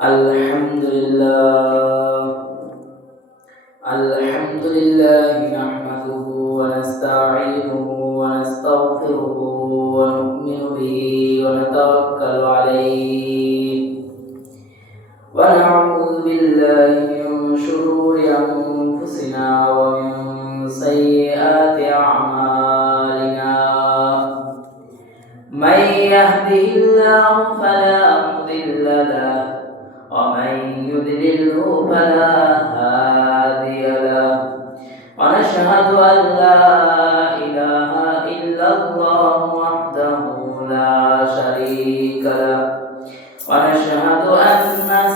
الحمد لله الحمد لله نحمده ونستعينه ونستغفره ونؤمن به ونتوكل عليه ونعوذ بالله من شرور أنفسنا ومن سيئات أعمالنا من يهده الله فلا مضل له ومن يضلله فلا هادي له ونشهد أن لا إله إلا الله وحده لا شريك له ونشهد أن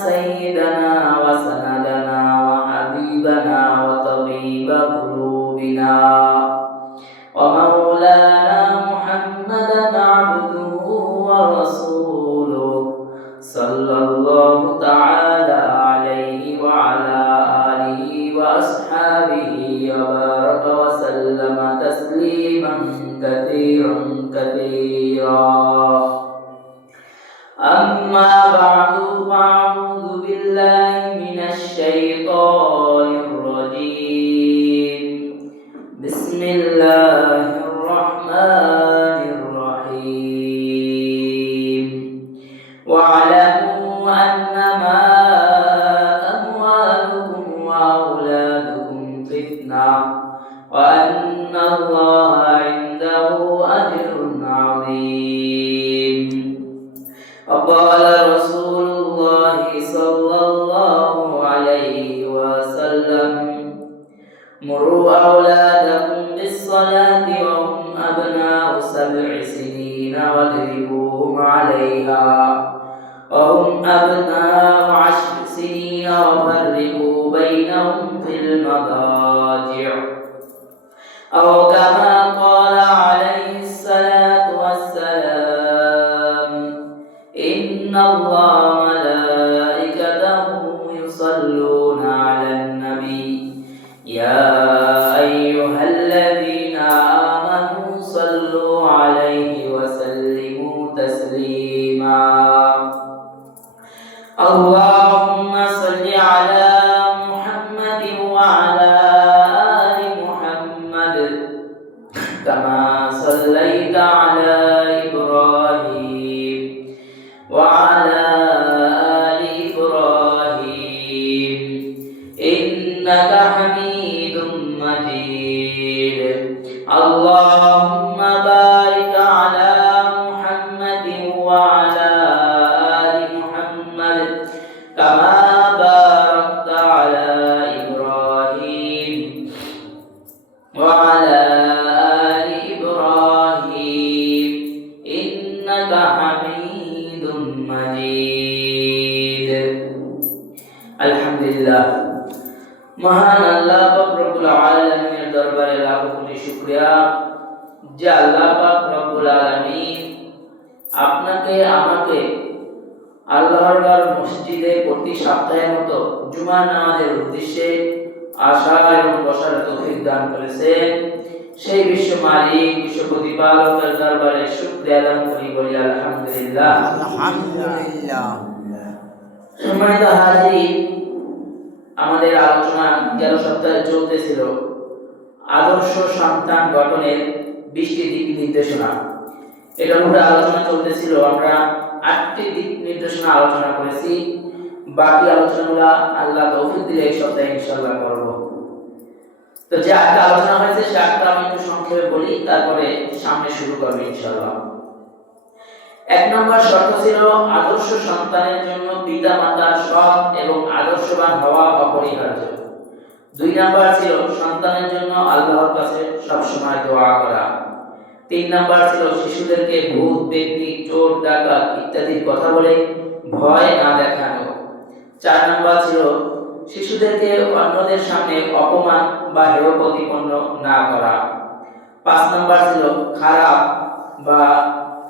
سيدنا وسندنا وحبيبنا وطبيب قلوبنا ومولانا محمدا عبده ورسوله صلى الله تعالى عليه وعلى آله وأصحابه وبارك وسلم تسليما كثيرا أما بعد فأعوذ بالله من الشيطان الرجيم بسم الله الرحمن الرحيم واعلموا أنما أموالكم وأولادكم فتنة وأن الله عنده أجر عظيم وقال رسول الله صلى الله عليه وسلم مروا أولادكم بالصلاة وهم أبناء 7 سنين واضربوهم عليها وهم أبناء 10 سنين وفرقوا بينهم في المضاجع أو كما قال عليه الصلاة والسلام إن الله ملائكته يصلون على النبي يا أيها الذين آمنوا صلوا عليه وسلموا تسليما اللهم صل على محمد وعلى آل محمد كما صليت على إبراهيم وعلى آل إبراهيم إنك حميد مجيد اللهم بارك على محمد وعلى آل محمد كما باركت على إبراهيم وعلى آل إبراهيم إنك حميد مجيد الحمد لله মহান আল্লাহ পাক রব্বুল আলামিনের দরবারে লাখো কোটি শুকরিয়া যে আল্লাহ পাক রব্বুল আলামিন আপনাকে আমাকে আল্লাহর ঘর মসজিদে প্রতি সপ্তাহের মতো জুমা নামাজের উদ্দেশ্যে আসা এবং বসার তৌফিক দান করেছেন সেই বিশ্ব মালিক বিশ্ব প্রতিপালকের দরবারে শুকরিয়া আদায় করি বলি আলহামদুলিল্লাহ আলহামদুলিল্লাহ। সম্মানিত হাজির, আমাদের আলোচনা গেল সপ্তাহে চলতেছিল আদর্শ সন্তান গঠনের 20টি দিক নির্দেশনা। এটার উপরে আলোচনা চলতেছিল। আমরা 8টি দিক নির্দেশনা আলোচনা করেছি। বাকি আলোচনাগুলো আল্লাহ তৌফিক দিলে এই সপ্তাহে ইনশাআল্লাহ করব। তো যে 8টা আলোচনা হয়েছে সে 8টা আমি একটু সংক্ষেপে বলি, তারপরে সামনে শুরু করব ইনশাআল্লাহ। 1 নম্বর শর্ত ছিল আদর্শ সন্তানের জন্য পিতামাতার সৎ এবং আদর্শবান হওয়া অপরিহার্য। 2 নম্বর ছিল সন্তানের জন্য আল্লাহর কাছে সব সময় দোয়া করা। 3 নম্বর ছিল শিশুদেরকে ভূত, ব্যক্তি, চোর, ডাকাত ইত্যাদির কথা বলে ভয় না দেখানো। 4 নম্বর ছিল শিশুদেরকে অন্যদের সামনে অপমান বা হেয় প্রতিপন্ন না করা। 5 নম্বর ছিল খারাপ বা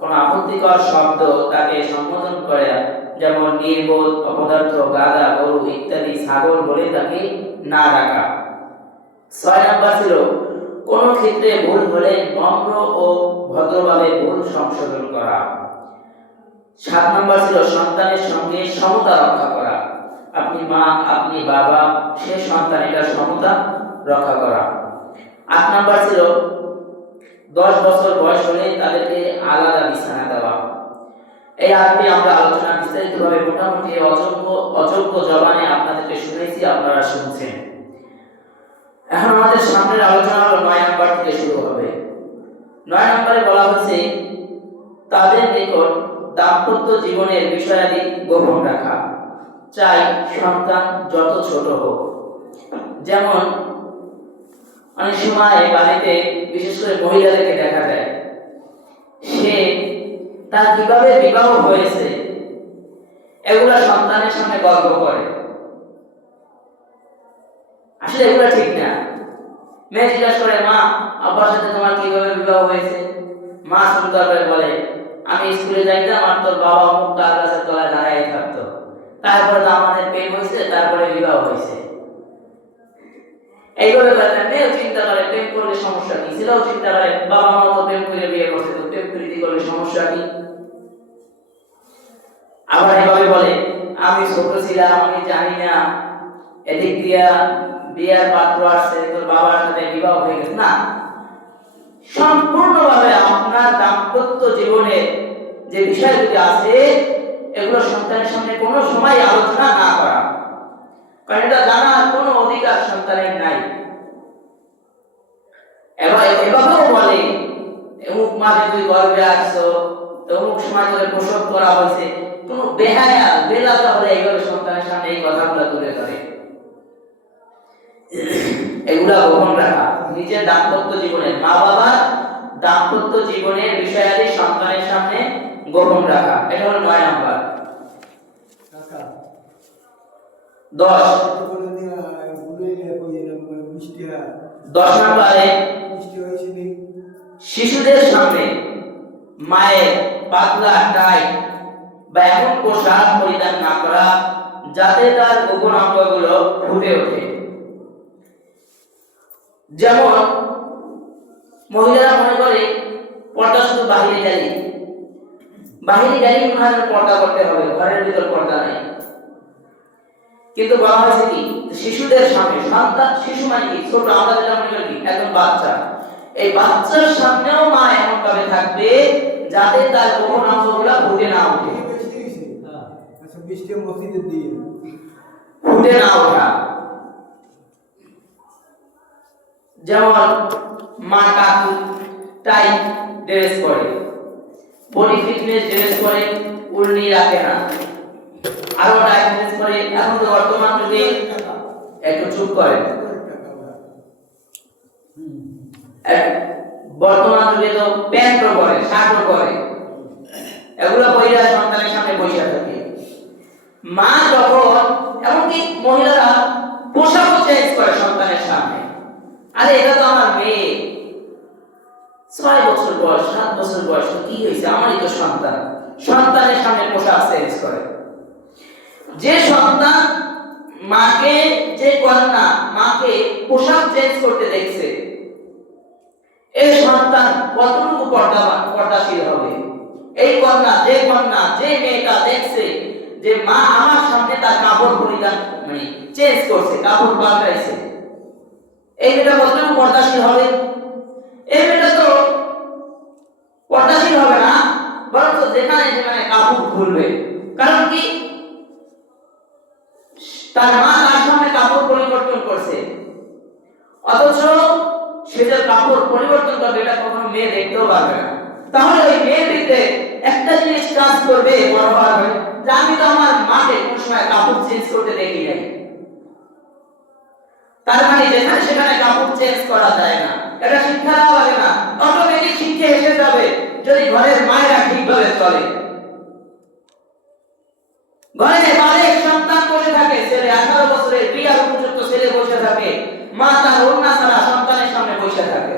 কোন আপত্তিকর শব্দ তাকে সম্বোধন করে, যেমন নির্বোধ, অপদার্থ, গাধা, গরু ইত্যাদি, ছাগল বলে তাকে না ডাকা। 6 নম্বর ছিল কোন ক্ষেত্রে ভুল হলে নম্র ও ভদ্রভাবে ভুল সংশোধন করা। 7 নম্বর ছিল সন্তানের সঙ্গে সমতা রক্ষা করা। আপনি মা, আপনি বাবা, সে সন্তান, এটা সমতা রক্ষা করা। 8 নম্বর ছিল 10 বছর বয়স হলে তাদেরকে আলাদা বিছানা দেওয়া। এই 8টি আমরা আলোচনা বিস্তারিতভাবে মোটামুটি অযোগ্য জবানে আপনাদেরকে শুনেছি, আপনারা শুনছেন। এখন আমাদের সামনের আলোচনা হলো 9 নম্বর থেকে শুরু হবে। 9 নম্বরে বলা হচ্ছে তাদের নিকট দাম্পত্য জীবনের বিষয়াদি গোপন রাখা, চাই সন্তান যত ছোট হোক। যেমন অনেক সময় বাড়িতে বিশেষ করে মহিলাদেরকে দেখা যায়, সে তার কিভাবে বিবাহ হয়েছে এগুলা সন্তানের সামনে গল্প করে। আসলে এগুলা ঠিক না। মেয়ে জিজ্ঞাসা করে, মা আব্বার সাথে তোমার কিভাবে বিবাহ হয়েছে? মা সুন্দর করে বলে, আমি স্কুলে যাইতাম আর তোর বাবা অমুক তাল গাছের তলায় দাঁড়ায় থাকতো, তারপরে তো আমাদের প্রেম হয়েছে, তারপরে বিবাহ হয়েছে। এইভাবে মেয়েও চিন্তা করে প্রেম করলে সমস্যা কি, ছেলেও চিন্তা করে বাবা মা তো প্রেম করে বিয়ে করছে, তো প্রেম প্রীতি করলে সমস্যা কি। আবার এভাবে বলে, আমি ছোট ছিলাম, আমি জানি না, এদিক দিয়া বিয়ার পাত্র আসছে, তোর বাবার সাথে বিবাহ হয়ে গেছে। না, সম্পূর্ণভাবে আপনার দাম্পত্য জীবনের যে বিষয়গুলি আছে এগুলো সন্তানের সামনে কোনো সময় আলোচনা না করা, কারণ এটা জানার কোনো অধিকার সন্তানের নাই। এভাবেও বলে, অমুক মাসে তুই গর্ভে আসছো, অমুক সময় তোকে প্রসব করা হয়েছে। কোনো বেহায়া বেলাজা হলে এইভাবে সন্তানের সামনে এই কথাগুলো তুলে ধরে। এগুলা গোপন রাখা, নিজের দাম্পত্য জীবনের, মা বাবার দাম্পত্য জীবনের বিষয়াদি সন্তানের সামনে গোপন রাখা, এটা হলো 9 নম্বর। 10 নম্বরে শিশুদের সামনে মায়ের পাতলা টাই বা এমন পোশাক পরিধান না করা যাতে তার গোপন অঙ্গগুলো ফুটে ওঠে। যেমন মহিলারা মনে করে পর্দা শুধু বাহিরে গেলে পর্দা করতে হবে, ঘরের ভিতর পর্দা নাই। কিন্তু বলা হয়েছে কি শিশুদের সামনে, সন্তান শিশু মানে কি ছোট, আমরা যেটা মনে করি একদম বাচ্চা, এই বাচ্চার সামনেও মা এমন ভাবে থাকবে যাতে তার গোপন অঙ্গগুলো ফুটে না ওঠে, ফুটে না ওঠা। যেমন মা কাকু টাইট ড্রেস পরে, বডি ফিটনেস ড্রেস পরে, উড়নি রাখে না, আরো টাইট ড্রেস পরে। এখন তো বর্তমান যুগে একটু চুপ করে, বর্তমান যুগে তো প্যান্টও পরে, শার্টও পরে, এগুলো পরে সন্তানের সামনে বসে থাকে। মা যখন, এমনকি মহিলারা পোশাকও চেঞ্জ করে সন্তানের সামনে। আরে এটা তো আমার মেয়ে, 6 বছর বয়স, 7 বছর বয়স, কি হয়েছে, আমারই তো সন্তান। সন্তানের সামনে পোশাক চেঞ্জ করে। যে সন্তান মাকে, যে কন্যা মাকে পোশাক চেঞ্জ করতে দেখছে, এই সন্তান কতটুকু পর্দাশীল হবে? এই কন্যা, যে মেয়েটা দেখছে যে মা আমার সামনে তার কাপড় পরিধান মানে চেঞ্জ করছে, কাপড় পাল্টাইছে, এই মেয়েটা কতটুকু পর্দাশীল হবে? এই মেয়েটা তো পর্দাশীল হবে না, বরং যেখানে যেখানে কাপড় খুলবে। কারণ কি, তার মা তার সামনে কাপড় পরিবর্তন করছে, অথচ সে যে কাপড় পরিবর্তন করবে এটা কখনো মেয়ে দেখতেও পারবে না। তাহলে ওই মেয়ের ভিতরে একটা জিনিস কাজ করবে, বড় হবে যে আমি তো আমার মাকে কোন সময় কাপড় চেঞ্জ করতে দেখি নাই। তার মানে যেখানে সেখানে কাপড় চেঞ্জ করা যায় না, এটা শিক্ষা দেওয়া লাগে না, অটোমেটিক শিক্ষা এসে যাবে যদি ঘরের মায়েরা ঠিকভাবে চলে। ঘরে বাড়ির সন্তান বসে থাকে, ছেলে 18 বছরের বিয়ার উপযুক্ত ছেলে বসে থাকে, মা তার ওড়না ছাড়া সন্তানের সামনে বসে থাকে।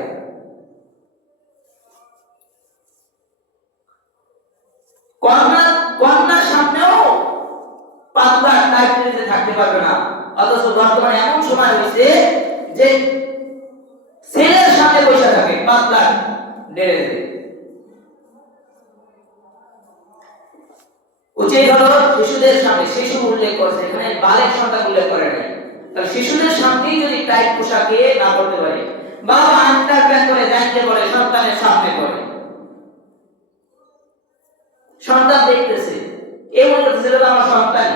কন্যার সামনেও পাতলা টাইট ড্রেসে থাকতে পারবে না, অথচ বর্তমানে এমন সময় হয়েছে যে ছেলের সামনে বসে থাকে পাতলা ড্রেসে। উচিত হলো শিশুদের সামনে, শিশু উল্লেখ করছে এখানে, বালের সন্তান উল্লেখ করে নাই। তাহলে শিশুদের সামনেই যদি টাইট পোশাকে না করতে পারে, বাবা আন্ডার প্যান্ট করে জানতে পারে সন্তানের সামনে করে, সন্তান দেখতেছে, এ মনে করতেছিল আমার সন্তান,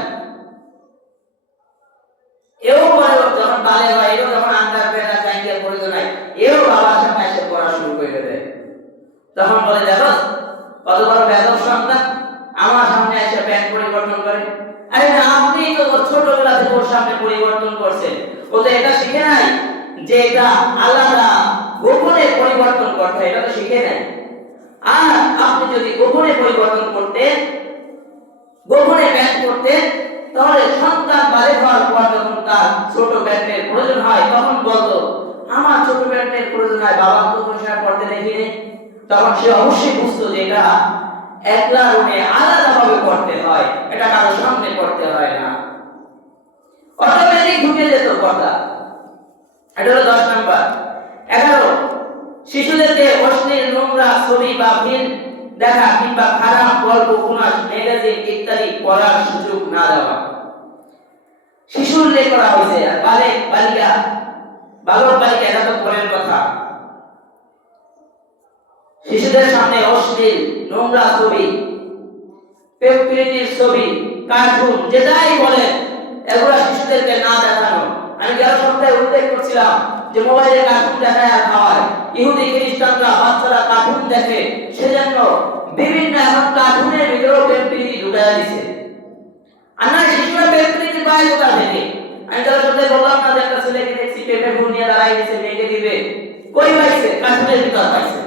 এও পরে যখন বালে হয়, এও যখন আন্ডার প্যান্ট আর জাঙ্গিয়া পরিত নাই, এও বাবার সামনে এসে পড়া শুরু করে দেয়। তখন বলে দেখো কত বড় বেদব সন্তান, আমার সামনে এসে প্যান্ট পরিবর্তন করে। আরে না, আপনি তো ছোটবেলা থেকে ওর সামনে পরিবর্তন করছেন, ও তো এটা শিখে নাই যে এটা আলাদা গোপনে পরিবর্তন করতে, এটা তো শিখে নাই। আর আপনি যদি গোপনে পরিবর্তন করতেন, গোপনে প্যান্ট করতেন, তাহলে সন্তান বাড়ি হওয়ার পর যখন তার ছোট প্যান্টের প্রয়োজন হয় তখন বলতো আমার ছোট প্যান্টের প্রয়োজন হয়, বাবা তো পোশাক পরতে দেখি নেই। তখন সে অবশ্যই বুঝতো যে এটা একলা রুমে আলাদাভাবে পড়তে হয়, এটা কারো সামনে পড়তে হয় না, অটোমেটিক ঢুকে যেত পর্দা। এটা হলো 10 নাম্বার। 11, শিশুদেরকে অশ্লীল নোংরা ছবি বা ফিল্ম দেখা কিংবা খারাপ গল্প, উপন্যাস, ম্যাগাজিন ইত্যাদি পড়ার সুযোগ না দেওয়া। শিশু উল্লেখ করা হয়েছে, আর বালক বালিকা, বালক বালিকা এটা তো পরের কথা। শিশুদের সামনে অশ্লীল নোংরা ছবি, প্রকৃতির ছবি, কার্টুন যেটাই বলেন, এগুলো শিশুদেরকে না দেখানো। আমি গত সপ্তাহে উল্লেখ করছিলাম যে মোবাইলে কার্টুন দেখায় আর খাওয়ায়, ইহুদি খ্রিস্টানরা বাচ্চারা কার্টুন দেখে, সেজন্য বিভিন্ন এখন কার্টুনের ভিতরেও প্রকৃতি ঢুকায় দিছে। আর না, শিশুরা প্রকৃতি পায় কোথা থেকে? আমি গত সপ্তাহে বললাম না যে একটা ছেলেকে দেখছি পেঁপে ফুল নিয়ে দাঁড়াই গেছে, মেয়েকে দিবে, কই পাইছে? কার্টুনের ভিতর পাইছে।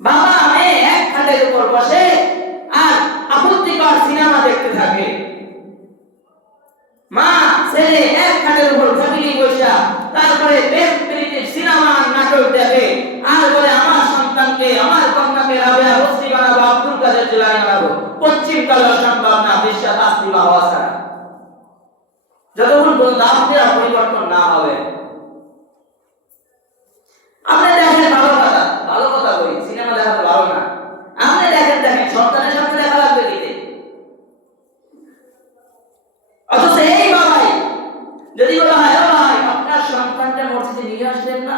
বাবা মেয়ে এক খাটের উপর বসে আর আপত্তিকর সিনেমা দেখতে থাকে, মা ছেলে এক খাটের উপর ফ্যামিলি বসা, তারপরে প্রেম প্রীতির সিনেমা নাটক দেখে, আর বলে আমার সন্তানকে, আমার কন্যাকে রাবেয়া বস্তি বানাবো, আব্দুল কাদের জিলানী বানাবো। পশ্চিম কালে সম্ভব না, বিশ্বাস তাসলিমা হওয়া ছাড়া, যতক্ষণ পর্যন্ত আপনারা পরিবর্তন না হবে। আপনি দেখেন ভালো কথা, ভালো কথা বলি, সিনেমা দেখা তো ভালো না। আপনি দেখেন সন্তানের সামনে দেখা লাগবে কিতে? অথচ এই বাবাই যদি বলা হয় ভাই আপনার সন্তানটা মসজিদে নিয়ে আসলেন না,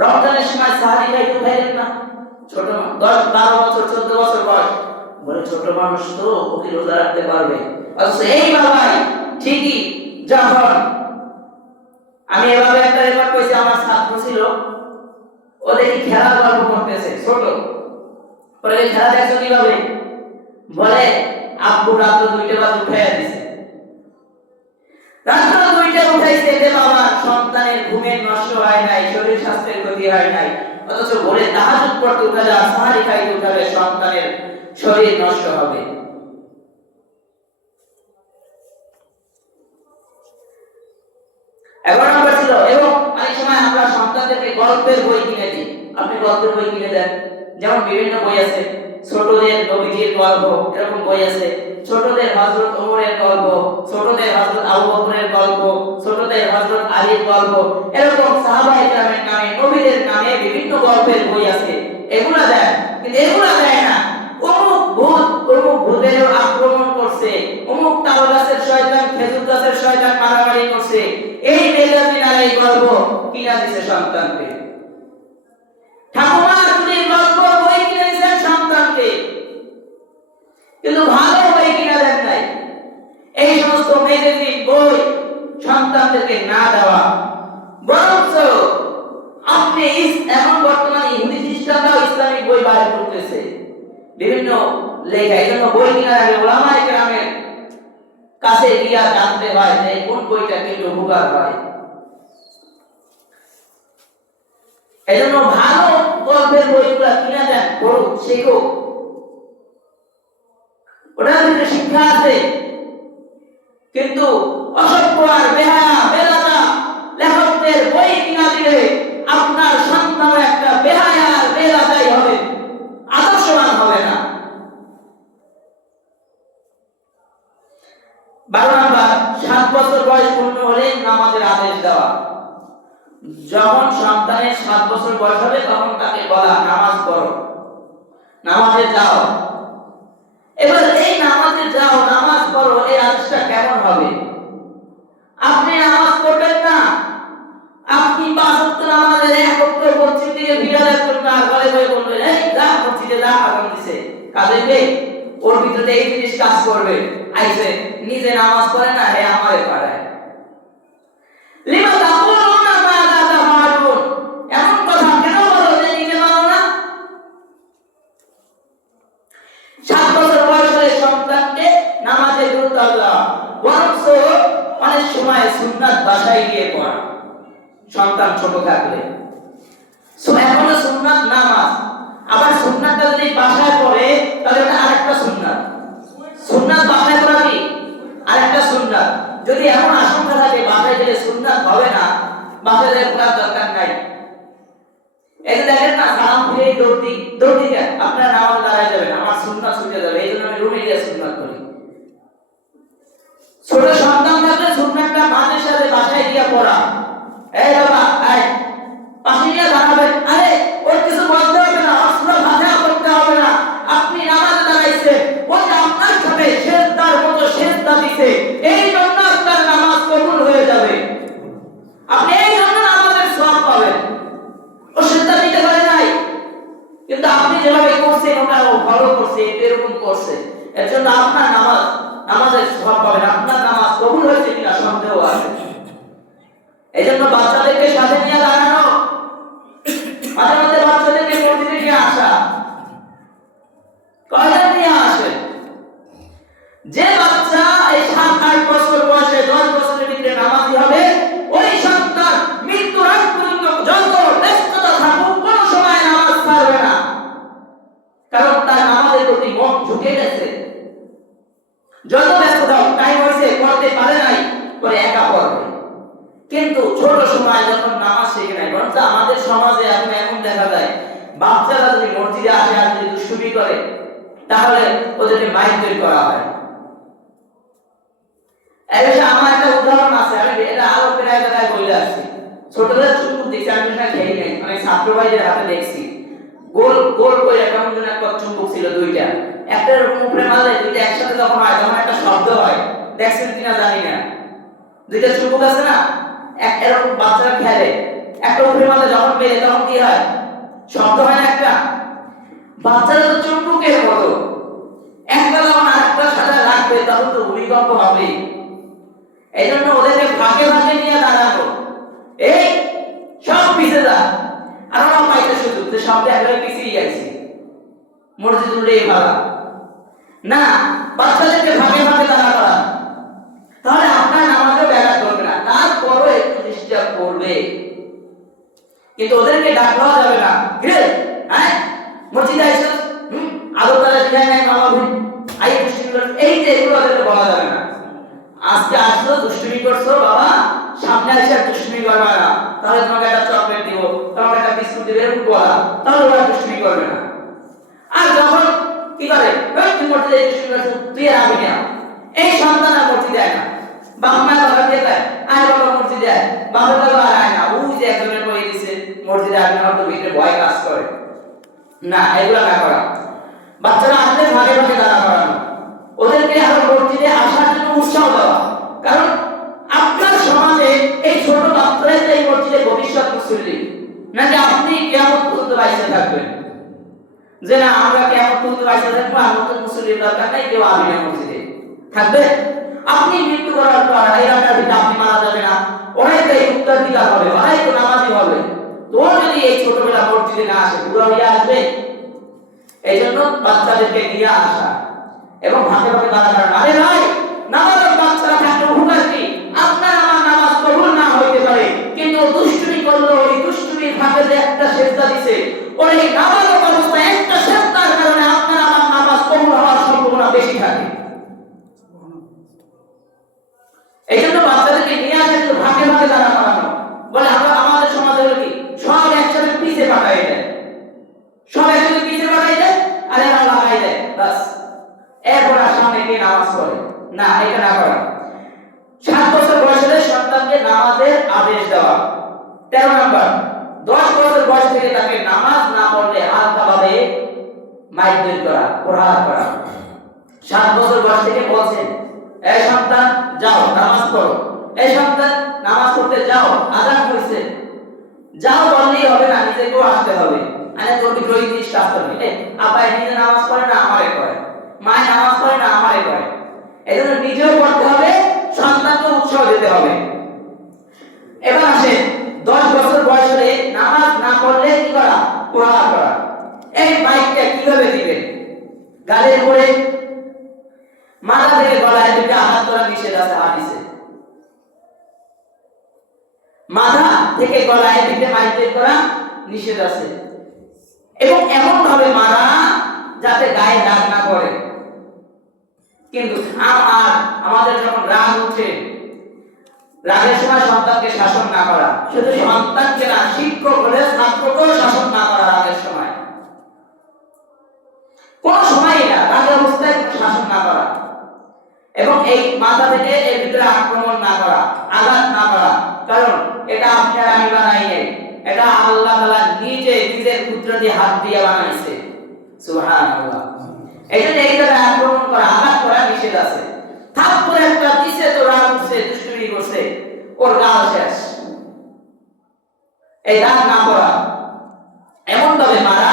রমজানের সময় সাহারি খাইতে উঠাইলেন না, ছোট 10-12 বছর 14 বছর বয়স, বলে ছোট মানুষ তো, ওকে রোজা রাখতে পারবে। অথচ এই বাবাই ঠিকই যখন, আমি এভাবে একটা রেকর্ড করেছি, আমার ছাত্র ছিল, ও দেখি খেলার গল্প করতেছে ছোট, পরে খেলা দেখছো কিভাবে, বলে আব্বু রাত 2টা বাজে উঠাইয়া দিছে, রাত 2টা উঠাইছে, যে বাবা সন্তানের ঘুমের নষ্ট হয় নাই, শরীর স্বাস্থ্যের ক্ষতি হয় নাই, অথচ বলে তাহাজ্জুদ পড়তে উঠালে আর সাহারি খাইতে উঠালে সন্তানের শরীর নষ্ট হবে। এখন আমরা ছিল, এবং অনেক সময় আমরা সন্তানদেরকে গল্পের বই কিনে দিই। আপনি গল্পের বই কিনে দেন, যেমন বিভিন্ন বই আছে, ছোটদের নবীজির গল্প, এরকম বই আছে, ছোটদের হযরত ওমরের গল্প, ছোটদের হযরত আবু বকরের গল্প, ছোটদের হযরত আলীর গল্প, এরকম সাহাবায়ে কেরামের নামে, নবীদের নামে বিভিন্ন গল্পের বই আছে, এগুলা দেন। কিন্তু এগুলা দেয় না অমুক ভূতের আক্রমণ করছে, অমুক তাল গাছের শয়তান খেজুর গাছের শয়তান মারামারি করছে, এই ম্যাগাজিন আর এই গল্প কিনা দিছে সন্তানকে। ঠাকুমার চুরির গল্প বই কিনে দিয়েছেন সন্তানকে, কিন্তু ভালো বই কিনা দেন নাই। এই সমস্ত ম্যাগাজিন বই সন্তানদেরকে না দেওয়া, বরঞ্চ আপনি এখন বর্তমানে ইহুদি খ্রিস্টানরাও ইসলামিক বই বাইর করতেছে বিভিন্ন লেখা। এই জন্য বই কেনার আগে ওলামায়ে কেরামের কাছে গিয়া জানতে হয় যে কোন বইটা কিন্তু উপকার হয়। এই জন্য ভালো গল্পের বইগুলা কিনা দেন, পড়ুক, শেখো, ওটার ভিতরে শিক্ষা আছে। কিন্তু অসভ্য আর বেহায়া বেলাজা লেখকদের বই কিনা দিলে আপনার সন্তান একটা বেহায়া আর বেলাজাই হবে, আদর্শবান হবে না। 12 নাম্বার, 7 বছর বয়স পূর্ণ হলে নামাজের আদেশ দেওয়া। যখন সন্তানের 7 বছর বয়স হবে তখন তাকে বলা নামাজ পড়ো, নামাজে যাও, এবার এই নামাজে যাও, নামাজ পড়ো, এই আদেশটা কেমন হবে? আপনি নামাজ পড়বেন না, আপনি 5 ওয়াক্ত নামাজের এক ওয়াক্ত মসজিদ থেকে বিড়ালের জন্য আর ঘরে বসে বলবেন এই যা মসজিদে যা, আগুন দিছে কাজে কে ওর ভিতরে এই জিনিস কাজ করবে, আইছে নিজে নামাজ পড়ে না, হে আমারে পাড়ায় লিমা তাকুলুনা মা লা তাফআলুন, এমন কথা কেন বলো যে নিজে মানো না? 7 বছর বয়সের সন্তানকে নামাজে গুরুত্ব দেওয়া, বরঞ্চ অনেক সময় সুন্নাত বাসায় গিয়ে পড়া, সন্তান ছোট থাকলে এখনো সুন্নাত নামাজ, আবার সুন্নাতটা যদি বাসায় পড়ে তাহলে এটা আরেকটা সুন্নাত। সুন্নাত বাসায় পড়া কি আরেকটা সুন্নাত। যদি এমন আশঙ্কা থাকে বাসায় গেলে সুন্নাত হবে না, বাসায় গেলে পড়ার দরকার নাই, এই দেখেন না সালাম ফিরে দৌড় দিকে আপনার নামাজ দাঁড়ায় যাবেন, আমার সুন্নাত ছুটে যাবে, এই জন্য আমি রুমে গিয়ে সুন্নাত করি। ছোট সন্তান থাকলে সুন্নাতটা মাঝে সাথে বাসায় গিয়ে পড়া, এই বাবা আয় পাশে গিয়ে দাঁড়াবেন, আরে ওর কিছু বলতে হবে না, অস্ত্র ভাষা করতে হবে না, আপনি নামাজে দাঁড়াইছে ওই আপনার সাথে শেষদার মতো শেষদা দিতে, এই জন্য আপনার নামাজ কবুল হয়ে যাবে, আপনি এই জন্য নামাজের সওয়াব পাবেন। ও শেষদা দিতে পারে নাই, কিন্তু আপনি যেভাবে করছেন ওটা ও ভালো করছে, এরকম করছে, এর জন্য আপনার নামাজের সওয়াব পাবেন, আপনার নামাজ কবুল হয়েছে কিনা সন্দেহ আছে। এই জন্য বাচ্চাদেরকে সাথে নিয়ে দাঁড়ানো, মাঝে মধ্যে বাচ্চাদেরকে মসজিদে নিয়ে আসা, কয়জন নিয়ে আসে? যে বাচ্চা এই 7-8 বছর বয়সে 10 বছরের ভিতরে নামাজি হবে, ওই সন্তান মৃত্যুর আগ পর্যন্ত যত ব্যস্ততা থাকুক কোনো সময় নামাজ ছাড়বে না, কারণ তার নামাজের প্রতি মন ঝুঁকে গেছে। যত ব্যস্ততা টাইম হয়েছে পড়তে পারে নাই, পরে একা পড়বে, কিন্তু ছোট সময় যখন নামাজ শিখে নাই। বরঞ্চ আমাদের সমাজে এখন এমন দেখা যায় বাচ্চারা যদি মসজিদে আসে আর যদি দুষ্টুমি করে তাহলে ওদেরকে মাইক বের করা হয়। এই বিষয়ে আমার একটা উদাহরণ আছে, আমি এটা আরো প্রায় জায়গায় বলে আসছি। ছোটদের চুম্বক দেখছি, আমি সেটা খেয়ে নেই, মানে ছাত্র ভাইদের হাতে দেখছি গোল গোল করে কেমন যেন একটা চুম্বক ছিল দুইটা, একটা এরকম উপরে মারলে দুইটা একসাথে যখন হয় তখন একটা শব্দ হয়, দেখছেন কিনা জানি না, দুইটা চুম্বক আছে না এরকম বাচ্চারা খেলে, একটা উপরে মারলে যখন মেরে তখন কি হয়, শব্দ হয় না একটা। বাচ্চারা তো চুম্বকের মতো, একটা যখন আরেকটার সাথে রাখবে তখন তো ভূমিকম্প হবে। এই জন্য ওদেরকে ফাঁকে ফাঁকে নিয়ে দাঁড়ানো, এই সব পিছে যা, আর আমরা পাইতে সুযোগ যে শব্দে একবারে পিছিয়ে যাচ্ছি, মসজিদ উল্লেই ভালো না, বাচ্চাদেরকে ফাঁকে ফাঁকে দাঁড়া করা, তাহলে আপনার নামাজও ব্যাঘাত করবে না, তারপরও একটু ডিস্টার্ব করবে, কিন্তু ওদেরকে ডাকলেও যাবে না, হ্যাঁ মসজিদে আইসো আদর তারা শিখায় নাই মামা ভাই আই দুষ্টুমি করছো, এই যে এগুলো ওদেরকে বলা যাবে না। আজকে আসছো দুষ্টুমি করছো বাবা, সামনে এসে আর দুষ্টুমি করবে না, তাহলে তোমাকে একটা চকলেট দিব, তোমাকে একটা বিস্কুট দিব, এরকম বলা, তাহলে ওরা দুষ্টুমি করবে না। আর যখন কি করে তুই মসজিদে দুষ্টুমি করছো তুই আর আমি না, এই সন্তান আর মসজিদে আয় না, বাবা মা বাবা দিয়ে দেয় আয় বাবা মসজিদে আয়, বাবা বাবা আর আয় না, ওই যে একজনের বই দিছে মসজিদে আয় না, হয়তো ভিতরে ভয় কাজ করে না, এগুলো না করা। বাচ্চারা আসলে ভাগে ভাগে দাঁড়া করানো, ওদেরকে আরো মসজিদে আসার জন্য উৎসাহ দেওয়া, কারণ আপনার সমাজে এই ছোট বাচ্চারাই এই মসজিদে ভবিষ্যৎ মুসল্লি, নাকি আপনি কিয়ামত পর্যন্ত বাইসে থাকবেন যে না আমরা কিয়ামত পর্যন্ত বাইসে থাকবো, আর নতুন মুসল্লির দরকার নাই, কেউ আসবে না মসজিদে থাকবে। আপনি মৃত্যু করার পর এই রাখার ভিতরে আপনি মারা যাবে না, ওরাই তো এই উত্তরাধিকার হবে, ওরাই তো নামাজি হবে, তো যদি এই ছোটবেলা মসজিদে না আসে বুড়া হয়ে আসবে। এই জন্য বাচ্চাদেরকে নিয়ে আসা এবং ভাগে ভাগে দাঁড়া করানো। আরে ভাই নামাজের বাচ্চারা থাকলে হুকার কি, আপনার আমার নামাজ কবুল না হইতে পারে, কিন্তু দুষ্টুমি করলো, ওই দুষ্টুমির ভাগে যে একটা সেজদা দিছে, ওর এই নামাজের অবস্থায় একটা সেজদার কারণে আপনার আমার নামাজ কবুল হওয়ার সম্ভাবনা বেশি থাকে। এই জন্য বাচ্চাদেরকে নিয়ে আসে কিন্তু ভাগে ভাগে দাঁড়া করানো। বলে আমরা আমাদের সমাজে হলো কি সব একসাথে পিছে পাঠাই দেয়, সব একসাথে পিছে পাঠাই দেয় আর এরা লাগাই দেয়, বাস এরপর আর সামনে গিয়ে নামাজ পড়ে না, এটা না করা। 7 বছর বয়সে সন্তানকে নামাজের আদেশ দেওয়া। 13 নম্বর 10 বছর বয়স থেকে তাকে নামাজ না পড়লে হালকা ভাবে মাইক বের করা, প্রহার করা। 7 বছর বয়স থেকে বলছেন, এই সন্তান যাও নামাজ পড়ো, এই সন্তান নামাজ পড়তে যাও, আযান হইছে, যাও বললেই হবে না, নিজেকেও আসতে হবে। আরে তোর বিদ্রোহী জিনিস কাজ করবে। আব্বা নিজে নামাজ পড়ে না, আমারে করে, মা নামাজ পড়ে না, আমারে করে। এজন্য নিজেও পড়তে হবে, সন্তানকে উৎসাহ দিতে হবে। এবার আসে 10 বছর বয়স হলে নামাজ না পড়লে কি করা? প্রহার করা। এই বাইকটা কিভাবে দিবেন? গালের উপরে, মাথা থেকে গলায় দিকে আঘাত করা নিষেধ আছে হাদিসে। মাথা থেকে গলায় দিকে মাইকেল করা নিষেধ আছে, এবং এমন ভাবে মারা যাতে গায়ে দাগ না পড়ে। কিন্তু আমাদের যখন রাগ উঠে, রাগের সময় সন্তানকে শাসন না করা, শুধু সন্তানকে না, শিক্ষক হলে ছাত্রকেও শাসন না করা রাগের সময়, কোন সময় না, রাগের অবস্থায় শাসন না করা, এবং এই মাথা থেকে এর ভিতরে আক্রমণ না করা, আঘাত না করা। কারণ এটা আপনি আর আমি বানাই নাই, এটা আল্লাহ তাআলা নিজে নিজের কুদরতি হাত দিয়ে বানাইছে। সুবহানাল্লাহ। এইজন্য এই জায়গায় আক্রমণ করা, আঘাত করা নিষেধ আছে। থাপ্পড় একটা দিছে তো রাগ উঠছে, দুষ্টুমি করছে, ওর গাল শেষ। এই দাগ না করা, এমন ভাবে মারা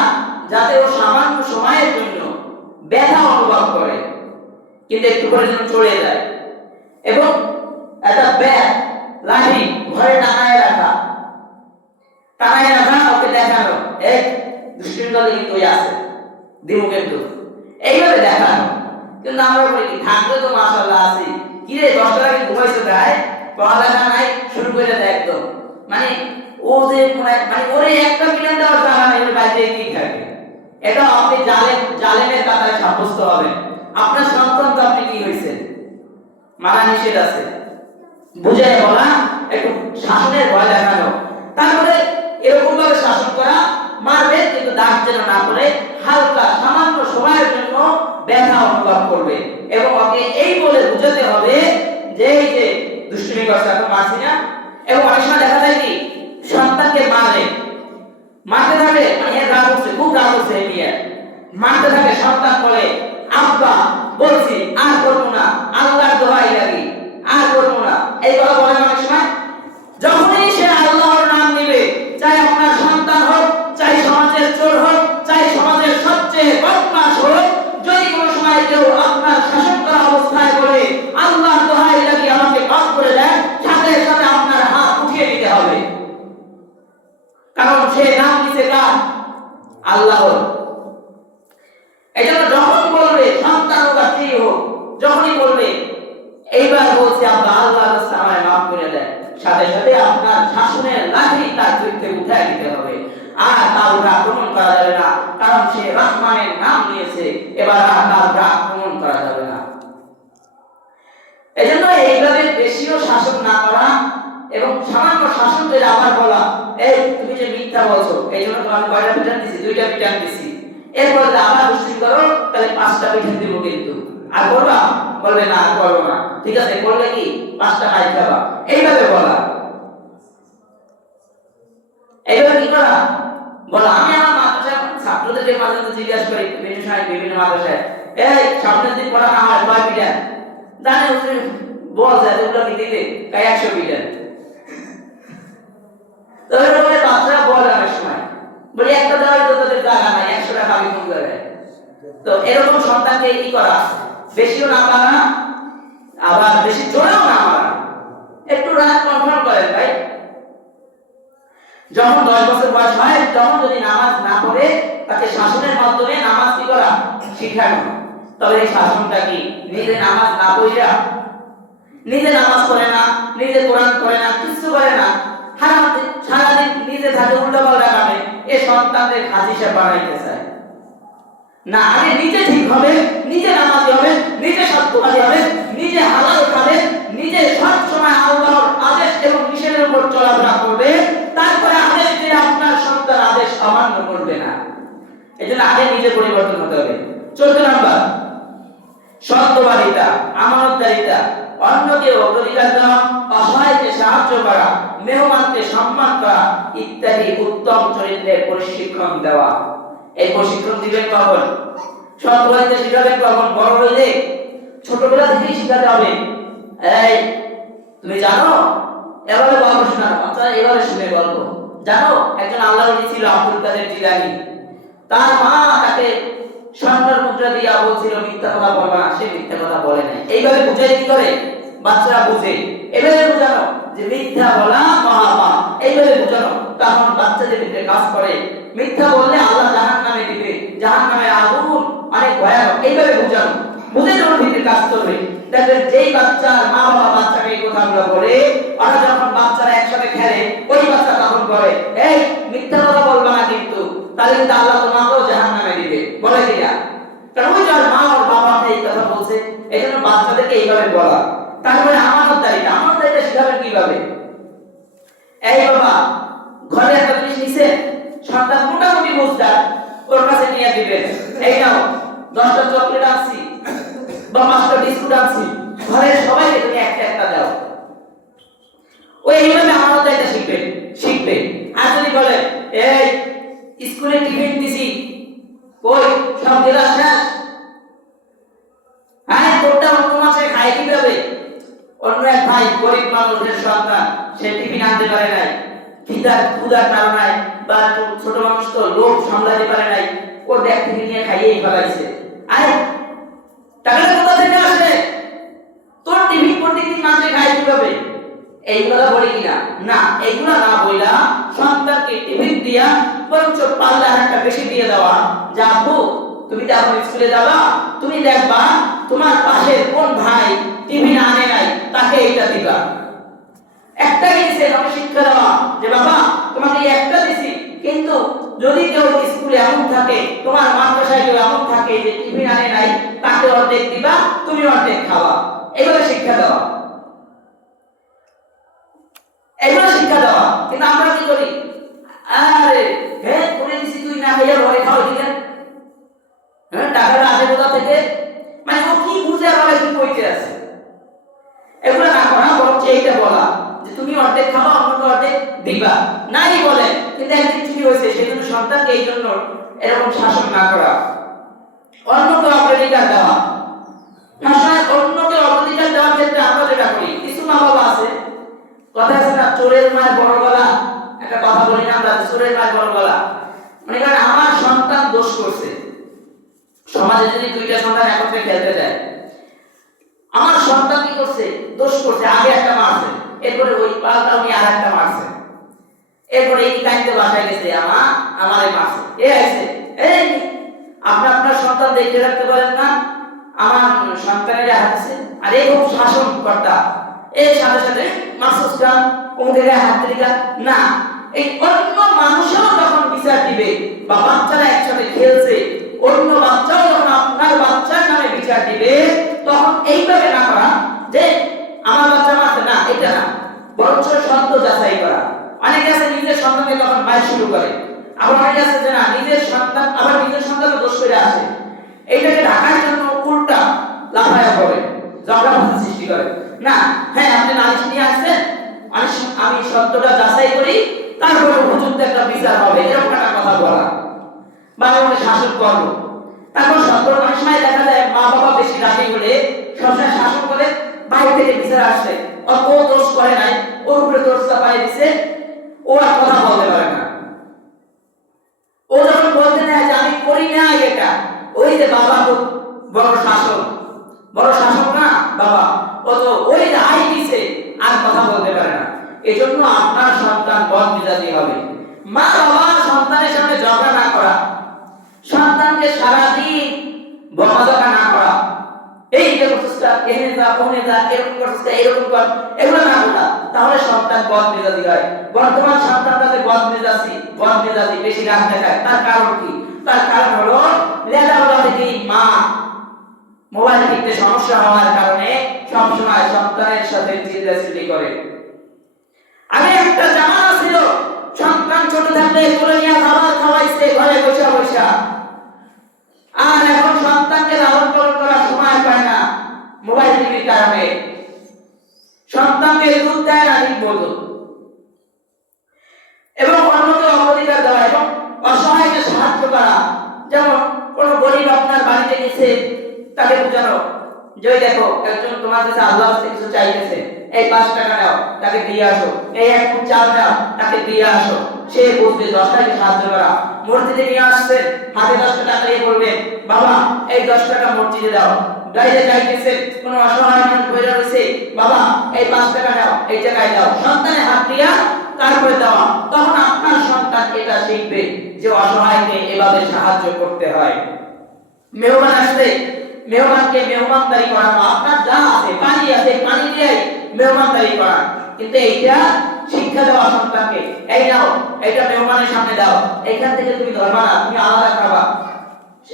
যাতে ও সামান্য সময়ের জন্য ব্যথা অনুভব করে, কিন্তু একটু পরে যেন চলে যায়। এবং একটা ব্যাগ, লাঠি ঘরে টানায় রাখা, ওকে দেখানো, এক দুষ্টুমি করলে কিন্তু ওই আছে, দিব কিন্তু, এইভাবে দেখানো। কিন্তু আমরা বলি কি, থাকলে তো মাশাআল্লাহ আছি, কি রে 10 টাকা কি ঘুমাইছো গায়ে, পড়ালেখা নাই, শুরু করে দেয় একদম। মানে ও যে মানে ওরে একটা বিধান দেওয়ার জানা নেই, ওর বাইরে কি থাকে। এটা আপনি জালেমের কাতারে সাব্যস্ত হবেন। আপনার সন্তান তো আপনি কি হইছেন, মানা নিষেধ আছে, বুঝে বলা, একটু শাসনের ভয় দেখানো। তারপরে এরকম ভাবে শাসন করা, মারবে কিন্তু দাগ যেন না করে, হালকা সামান্য সময়ের জন্য ব্যথা অনুভব করবে। এবং ওকে এই বলে বুঝাতে হবে যে এই যে দুষ্টুমি করছে, এখন মারছি না। এবং অনেক সময় দেখা যায় কি, সন্তানকে মারতে থাকে, মানে এর রাগ উঠছে, খুব রাগ উঠছে, নিয়ে মারতে থাকে। সন্তান বলে, আব্বা বলছি আর করবো না, আল্লাহর দোহাই লাগি, আর করবো না। এই কথা বলে অনেক সময়। যখনই সে আল্লাহর নাম নেবে, চাই আপনার সন্তান হোক, চাই সমাজের চোর হোক, চাই সমাজের সবচেয়ে বদমাশ হোক, যদি কোনো সময় কেউ আপনার শাসন করা অবস্থায় বলে আল্লাহর দোহাই লাগি আমাকে মাফ করে দেন, সাথে সাথে আপনার হাত উঠিয়ে দিতে হবে। কারণ সে নাম দিতে কার? আল্লাহর। এজন্য যখন বলবে সন্তান হোক আর স্ত্রী হোক, যখনই বলবে এইবার বলছে আব্বা আল্লাহর রাস্তায় আমায় মাফ করে দেন, সাথে সাথে আপনার শাসনের লাঠি তার চরিত্রে উঠায় দিতে হবে। আর তার উপর আক্রমণ করা যাবে না, কারণ সে রহমানের নাম নিয়েছে, এবার আর তার উপর আক্রমণ করা যাবে না। এজন্য এইভাবে বেশিও শাসন না করা, এবং সামান্য শাসন করে আবার বলা, এই তুমি যে মিথ্যা বলছো, এই জন্য তোমাকে কয়টা পিটান দিছি? 2টা পিটান দিছি। এরপরে আবার দুষ্টুমি করো, তাহলে 5টা পিটান দিব কিন্তু। আর করবা? বলবে না, আর করবো না। ঠিক আছে, করলে কি 5টা মাইর খাবা। এইভাবে বলা, এইভাবে কি করা বলা। আমি আমার মাদ্রাসায় ছাত্রদেরকে মাঝে মাঝে জিজ্ঞাসা করি, বিভিন্ন মাদ্রাসায়, এই সামনের দিন পড়া না হয় কয় পিটান জানে? বল যায় ওগুলো কি দিলে 100 পিটান। তবে বলে বাচ্চারা বলে অনেক সময়, বলি একটা দেওয়ার তো তাদের জায়গা নাই, 100 টাকা আমি কোন জায়গায়। তো এরকম সন্তানকে কি করা, বেশিও না মারা, আবার বেশি জোরেও না মারা, একটু রাগ কন্ট্রোল করেন ভাই। যখন 10 বছর বয়স হয়, তখন যদি নামাজ না পড়ে, তাকে শাসনের মাধ্যমে নামাজ কি করা, শিখানো। তবে এই শাসনটা কি, নিজে নামাজ না পড়িয়া, নিজে নামাজ পড়ে না, নিজে কোরআন পড়ে না, কিছু করে না, সারাদিন নিজে থাকে উল্টাপাল্টা কামে, এই সন্তানদের খাজি সে বানাইতে চায় না। আগে নিজে ঠিক হবে, নিজে নামাজি হবে, নিজে সত্যবাদী হবে, নিজে হালাল খাবে, নিজে সব সময় আল্লাহর আদেশ এবং নিষেধের উপর চলাফেরা করবে, তারপরে আদেশ দিয়ে আপনার সন্তান আদেশ অমান্য করবে না। এজন্য আগে নিজে পরিবর্তন হতে হবে। 14 নাম্বার, সত্যবাদিতা, আমানতদারিতা, অন্যকে অগ্রাধিকার দেওয়া, অসহায়কে সাহায্য করা, মেহমানকে সম্মান করা ইত্যাদি উত্তম চরিত্রের প্রশিক্ষণ দেওয়া। এই প্রশিক্ষণ দিবেন কখন? সৎ হইতে শিখাবেন কখন? বড় হইলে। ছোটবেলা থেকেই শিখাতে হবে। এই তুমি জানো, এভাবে গল্প শোনানো, বাচ্চারা এভাবে শুনে গল্প। জানো একজন আল্লাহর ওলি ছিল আব্দুল কাদের জিলানী। তার মা তাকে স্বর্ণের মুদ্রা দিয়া বলছিল মিথ্যা কথা বলবা না, সে মিথ্যা কথা বলে নাই। এইভাবে বুঝাই কি করে বাচ্চারা বুঝে, এভাবে বোঝানো যে মিথ্যা বলা মহাপাপ, এইভাবে বোঝানো। তখন বাচ্চাদের ভিতরে কাজ করে। মিথ্যা বললে আল্লাহ জাহান্নামে দিবে, জাহান্নামের আগুন অনেক ভয়ানক, এইভাবে বোঝানো। বুঝে যখন ভিতরে কাজ করবে, দেখবেন যেই বাচ্চার মা বাবা বাচ্চাকে এই কথাগুলো বলে, ওরা যখন বাচ্চারা একসাথে খেলে, ওই বাচ্চা তখন করে এই মিথ্যা কথা বলবা না কিন্তু, তাহলে কিন্তু আল্লাহ তোমাকেও জাহান্নামে দিবে, বলে কিনা? কারণ ওই যার মা ওর বাবাকে এই কথা বলছে, এই জন্য বাচ্চাদেরকে এইভাবে বলা। তারপরে আমানতদারিটা শিখাবেন কিভাবে? এই বাবা ঘরে একটা জিনিস নিছে, সন্তান মোটামুটি বুঝদার, ওর কাছে নিয়ে দিবেন, এই নাও 10টা চকলেট আনছি বা 5টা বিস্কুট আনছি, ঘরের সবাইকে তুমি একটা একটা দাও। ওই এইভাবে আমানতদারিটা শিখবে। আর যদি বলে এই স্কুলে টিফিন দিছি, কই সব দিলা শেষ? হ্যাঁ, তোরটা অন্য মাসে খাই কিভাবে? অন্য এক ভাই গরিব মানুষের সন্তান, সে টিফিন আনতে পারে নাই, ক্ষুধার কারণে, বা ছোট মানুষ তো লোভ সামলাতে পারে নাই, ওর ব্যাগ থেকে নিয়ে খাইয়েই ফেলাইছে। আরে টাকাটা কোথা থেকে আসে? তোর টিফিন প্রত্যেকদিন মাসে খাই কিভাবে? এইগুলা বলি কিনা? না, এইগুলা না বইলা সন্তানকে টিফিন দিয়া বরঞ্চ পাল্লা একটা বেশি দিয়ে দেওয়া। যা আপু তুমি তো এখন স্কুলে যাবা, তুমি দেখবা তোমার পাশের কোন ভাই টিফিন আনে নাই, তাকে এইটা দিবা। একটা গেছে আমাকে শিক্ষা দেওয়া যে বাবা তোমাকে একটা দিছি, কিন্তু যদি কেউ স্কুলে এমন থাকে, তোমার মাদ্রাসায় কেউ এমন থাকে যে টিফিন আনে নাই, তাকে অর্ধেক দিবা, তুমি অর্ধেক খাওয়া। এইভাবে শিক্ষা দেওয়া, এগুলো শিক্ষা দেওয়া। কিন্তু আমরা কি করি? আরে হ্যাঁ করে দিছি, তুই না খাইয়া ঘরে খাওয়া দিলেন, হ্যাঁ টাকাটা আসে কোথা থেকে? মানে ও কি বুঝে আর কি কইতে আছে? এগুলো না করা, বরং এইটা বলা যে তুমি অর্ধেক খাওয়া, অন্যকে অর্ধেক দিবা। নাই বলে, কিন্তু একদিন কি হয়েছে, সেই জন্য সন্তানকে এই জন্য এরকম শাসন না করা। অন্যকে অগ্রাধিকার দেওয়া, ভাষায় অন্যকে অগ্রাধিকার দেওয়ার ক্ষেত্রে আমরা যেটা করি, কিছু মা বাবা আছে, কথা আছে না, চোরের মায়ের বড় গলা, একটা কথা বলি না আমরা, চোরের মায়ের বড় গলা। মানে কারণ আমার সন্তান দোষ করছে, সমাজে যদি 2টা সন্তান একত্রে খেলতে যায়, আমার সন্তান কি করছে? দোষ করছে, আগে একটা মারছে, এরপরে ওই পাল্টা উনি আর একটা মারছে, এরপরে এই কাইতে বাসায় গেছে, আমারে মারছে, এ আইছে, এই আপনি আপনার সন্তান দেখে রাখতে পারেন না, আমার সন্তানের হাতছে, আর এই খুব শাসন কর্তা, এই সাথে সাথে মাসুসটা ওদের হাত দিলা না। এই অন্য মানুষও যখন বিচার দিবে, বা বাচ্চারা একসাথে খেলছে, অন্য বাচ্চাও যখন আপনার বাচ্চার নামে বিচার দিবে, তখন এইভাবে না করা যে আমার বাচ্চা মারছে না, এটা না, বরঞ্চ সত্য যাচাই করা। অনেকে আছে নিজের সন্তানকে তখন মার শুরু করে, আবার অনেকে আছে যে না নিজের সন্তান, আবার নিজের সন্তানকে দোষ করে আসে, এইটাকে ঢাকার জন্য উল্টা লাফায়া পড়ে, ঝগড়া সৃষ্টি করে। না, হ্যাঁ আপনি নালিশ নিয়ে আসছেন, আমি সত্যটা যাচাই করি, তারপরে উপযুক্ত একটা বিচার হবে, এরকম একটা কথা বলা, বা ওকে শাসন করবো। তারপর সত্য অনেক সময় দেখা যায় মা বাবা বেশি রাগী হলে সবসময় শাসন করে, বাইরে থেকে বিচার আসছে, ও দোষ করে নাই, ওর উপরে দোষ চাপাই দিছে, ও আর কথা বলতে পারে না। ও যখন বলতে নেয় যে আমি করি না এটা, ওই যে বাবা খুব বড় শাসক না বাবা, ও তো ওই রায় দিছে, আর কথা বলতে পারে না। এজন্য আপনার সন্তান বদ মেজাজি হবে। মা বাবা সন্তানের সামনে ঝগড়া না করা, সন্তানকে সারাদিন বকাঝকা না করা, এই যে প্রচেষ্টা এনে যা ওনে যা, এরকম প্রচেষ্টা এরকম কর, এগুলো না করা, তাহলে সন্তান বদ মেজাজি হয়। বর্তমান সন্তান তাদের বদ মেজাজি বেশি রাগ দেখায়। তার কারণ কি? তার কারণ হলো লেখাপড়া থেকেই মা মোবাইল টিপতে সমস্যা হওয়ার কারণে সবসময় সন্তানের সাথে চিল্লাচিল্লি করে। আগে একটা জামানা ছিল, সন্তান ছোট থাকলে কোলে নিয়ে খাবার খাওয়াইছে ঘরে বসে বসে, আর এখন সন্তানকে লালন পালন করার সময় পায় না মোবাইল টিভির কারণে, সন্তানকে দুধ দেয় না ঠিক মতো, এবং অন্যকে অগ্রাধিকার দেওয়া এবং অসহায়কে সাহায্য করা। যেমন কোন গরিব আপনার বাড়িতে গেছে, তাকে বোঝানো যে ওই দেখো একজন তোমার কাছে আল্লাহ কাছে কিছু চাইতেছে, এই 5 টাকা নাও, তাকে দিয়ে আসো, এই 1 ফুট চাল নাও, তাকে দিয়ে আসো। সে বুঝবে 10 টাকা সাহায্য করা। মসজিদে নিয়ে আসছে, হাতে 10 টাকা দিয়ে বলবে বাবা এই 10 টাকা মসজিদে দাও। গাড়িতে যাইতেছে, কোন অসহায় মানুষ বইরা রয়েছে, বাবা এই 5 টাকা নাও, এই টাকায় দাও। সন্তানের হাত দিয়া তারপরে দেওয়া। তখন আপনার সন্তান এটা শিখবে যে অসহায়কে এভাবে সাহায্য করতে হয়। মেহমান আসলে মেহমানকে মেহমানদারি করানো, আপনার যা আছে পানি আছে পানি দিয়ে মেহমানদারি করা, কিন্তু এইটা শিক্ষা দেওয়া সন্তানকে, এই নাও এটা মেহমানের সামনে দাও, এখান থেকে তুমি ধরবা না, তুমি আলাদা খাবা,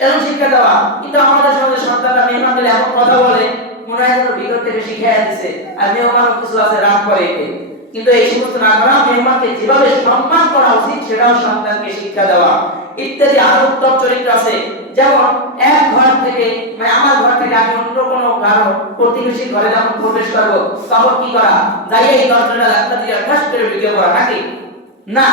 এরকম শিক্ষা দেওয়া। কিন্তু আমাদের সমাজে সন্তানরা মেহমানদের এমন কথা বলে মনে হয় যেন ভিতর থেকে শিখাইয়া দিছে, আর মেহমানও কিছু আছে রাগ করে একে। কিন্তু এই সমস্ত না করা, মেহমানকে যেভাবে সম্মান করা উচিত সেটাও সন্তানকে শিক্ষা দেওয়া ইত্যাদি আরো উত্তম চরিত্র আছে। যেমন এক ঘর থেকে মানে আমার ঘর থেকে আমি অন্য কোনো কারো প্রতিবেশী ঘরে যখন প্রবেশ করবো তখন কি করা, যাই এই দরজাটা ধাক্কা দিয়ে ঠাস করে ঢুকে পড়া নাকি? না,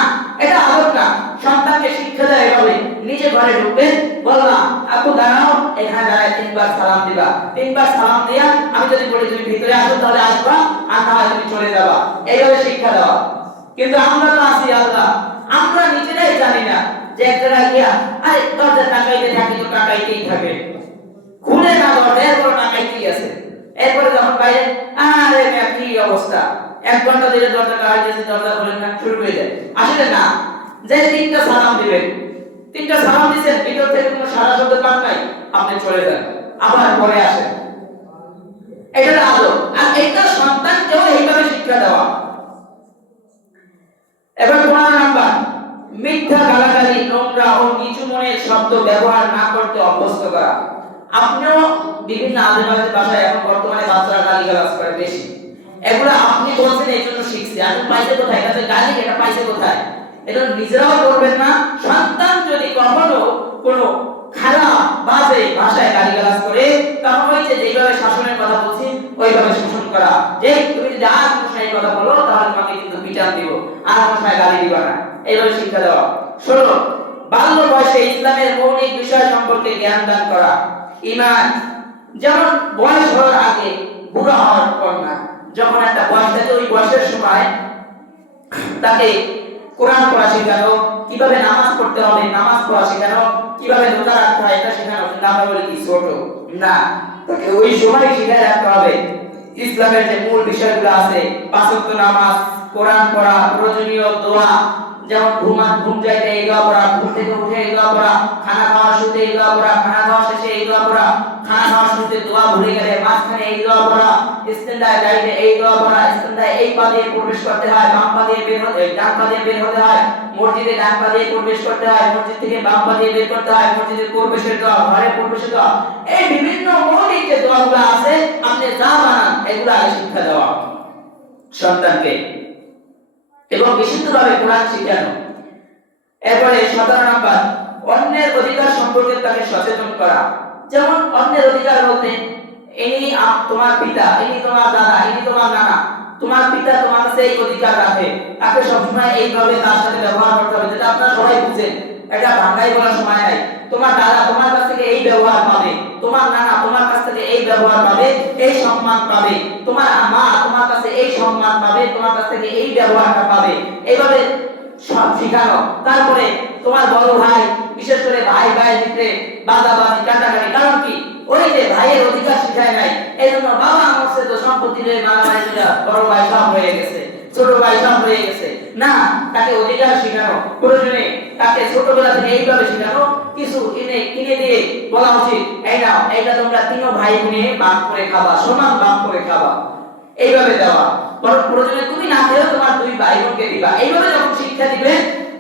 এটা আদব না। সন্তানকে শিক্ষা দেয় এভাবে, নিজে ঘরে ঢুকবেন, বললাম আপু দাঁড়াও, এখানে দাঁড়ায় 3 বার সালাম দিবা, 3 বার সালাম দিয়া আমি যদি বলি তুমি ভিতরে আসো তাহলে আসবা, আর না তুমি চলে যাবা, এইভাবে শিক্ষা দেওয়া। কিন্তু আমরা তো আছি আল্লাহ, আমরা নিজেরাই জানি না যে এক জায়গায় গিয়া আরে দরজা টাকাইতে থাকি তো টাকাইতেই থাকে, খুলে না দরজা এরপর টাকাইতেই আছে। এরপরে যখন বাইরে আরে কি অবস্থা, 1 ঘন্টা ধরে দরজা টাকাইতেছে, দরজা খুলেন না, শুরু হয়ে যায়। আসলে না, যে 3টা সালাম দিবেন, 3টা সালাম দিবেন, ভিতর থেকে কোনো সারা শব্দ পান নাই, আপনি চলে যান, আবার পরে আসেন। এটা আলো, আর এটা সন্তানকেও এইভাবে শিক্ষা দেওয়া। এবার 15 নাম্বার, মিথ্যা গালাগালি, নোংরা ও নিচু মনের শব্দ ব্যবহার না করতে অভ্যস্ত করা। আপনিও বিভিন্ন আদিবাসী ভাষায় এখন বর্তমানে বাচ্চারা গালিগালাজ করে বেশি, এগুলো আপনি বলছেন এই জন্য শিখছে, আপনি পাইছে কোথায়, এটা গালি এটা পাইছে কোথায়, এটা নিজেরাও করবেন না। সন্তান যদি কখনো কোনো খারাপ বাজে ভাষায় গালিগালাজ করে তখন ওই যে যেভাবে শাসনের কথা বলছি ওইভাবে শাসন করা, যে তুমি যদি আর কোনো সেই কথা বলো তাহলে তোমাকে কিন্তু পিটান দিব, আর কোনো সময় গালি দিবা না, এইভাবে শিক্ষা দেওয়া। 16, বাল্য বয়সে ইসলামের মৌলিক বিষয় সম্পর্কে জ্ঞান দান করা। ঈমান, যেমন বয়স হওয়ার আগে, বুড়া হওয়ার পর না, যখন একটা বয়স থাকে ওই বয়সের সময় তাকে কোরআন পড়া শেখানো, কিভাবে নামাজ পড়তে হবে নামাজ পড়া শেখানো, কিভাবে রোজা রাখতে হয় এটা শেখানো। কিন্তু আমরা বলি কি ছোট না, তাকে ওই সময় শিখিয়ে রাখতে হবে ইসলামের যে মূল বিষয়গুলো আছে, 5 ওয়াক্ত নামাজ, কোরআন পড়া, প্রয়োজনীয় দোয়া, যেমন ঘুম যাইতে এই দোয়া পড়া, ঘুম থেকে উঠে এই দোয়া পড়া, খানা খাওয়ার শুরুতে এই দোয়া পড়া, খানা খাওয়া শেষে এই দোয়া পড়া, খানা খাওয়ার শুরুতে দোয়া ভুলে গেলে মাঝখানে এই দোয়া পড়া, ইস্তেঞ্জায় যাইতে এই দোয়া পড়া, ইস্তেঞ্জায় এই পা দিয়ে প্রবেশ করতে হয়, বাম পা দিয়ে বের হতে, ডান পা দিয়ে বের হতে হয়, মসজিদে ডান পা দিয়ে প্রবেশ করতে হয়, মসজিদ থেকে বাম পা দিয়ে বের করতে হয়, মসজিদে প্রবেশের দোয়া, ঘরে প্রবেশের দোয়া, এই বিভিন্ন মৌলিক যে দোয়াগুলো আছে আপনি যা বানান এগুলো আগে শিক্ষা দেওয়া সন্তানকে, এবং বিশুদ্ধভাবে কোরআন শেখানো। এরপরে 17 নাম্বার, অন্যের অধিকার সম্পর্কে তাকে সচেতন করা। যেমন অন্যের অধিকার বলতে ইনি তোমার পিতা, ইনি তোমার দাদা, ইনি তোমার নানা, তোমার পিতা তোমার কাছে এই অধিকার রাখে, তাকে সবসময় এইভাবে তার সাথে ব্যবহার করতে হবে, যেটা আপনারা সবাই বুঝেন, এটা ভাঙাই বলার সময় নাই। তোমার দাদা তোমার কাছ থেকে এই ব্যবহার পাবে, তোমার নানা তোমার কাছ থেকে এই ব্যবহার পাবে, এই সম্মান পাবে, তোমার মা তোমার কাছে এই সম্মান পাবে, তোমার কাছ থেকে এই ব্যবহারটা পাবে, এইভাবে সব শেখানো। তারপরে তোমার বড় ভাই, বিশেষ করে ভাই ভিতরে বাদাবাদি কাটাকাটি, কারণ কি ওই যে ভাইয়ের অধিকার শিখায় নাই, এই জন্য বাবা আমছে তো সম্পত্তি লয়ে মারামারি করে বড় ভাই সব হয়ে গেছে, ছোট ভাই সব হয়ে গেছে। না, তাকে অধিকার শেখানো, প্রয়োজনে তাকে ছোটবেলা থেকে এইভাবে শেখানো, কিছু কিনে দিয়ে বলা উচিত এই নাও এইটা তোমরা 3 ভাই বোনে ভাগ করে খাবা, সমান ভাগ করে খাবা, এইভাবে দেওয়া। বরং প্রয়োজনে তুমি না খেলেও তোমার 2 ভাই বোনকে দিবা, এইভাবে যখন শিক্ষা দিবে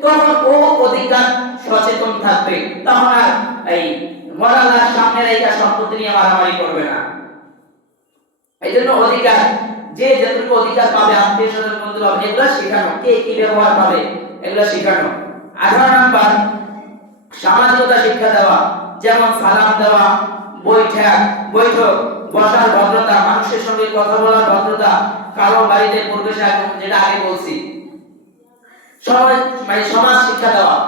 তখন ও অধিকার সচেতন থাকবে, তখন আর এই মরালার সামনে রেখা সম্পত্তি নিয়ে মারামারি করবে না। এই জন্য অধিকার, যে যতটুকু অধিকার পাবে আত্মীয় স্বজন বন্ধু বান্ধব এগুলো শেখানো, কে কি ব্যবহার পাবে এগুলো শেখানো। 18 নাম্বার, সামাজিকতা শিক্ষা দেওয়া। যেমন সালাম দেওয়া, বৈঠক বসার ভদ্রতা, মানুষের সঙ্গে কথা বলার ভদ্রতা, কারো বাড়িতে প্রবেশ, যেটা আগে বলছি, সমাজ শিক্ষা দেওয়া।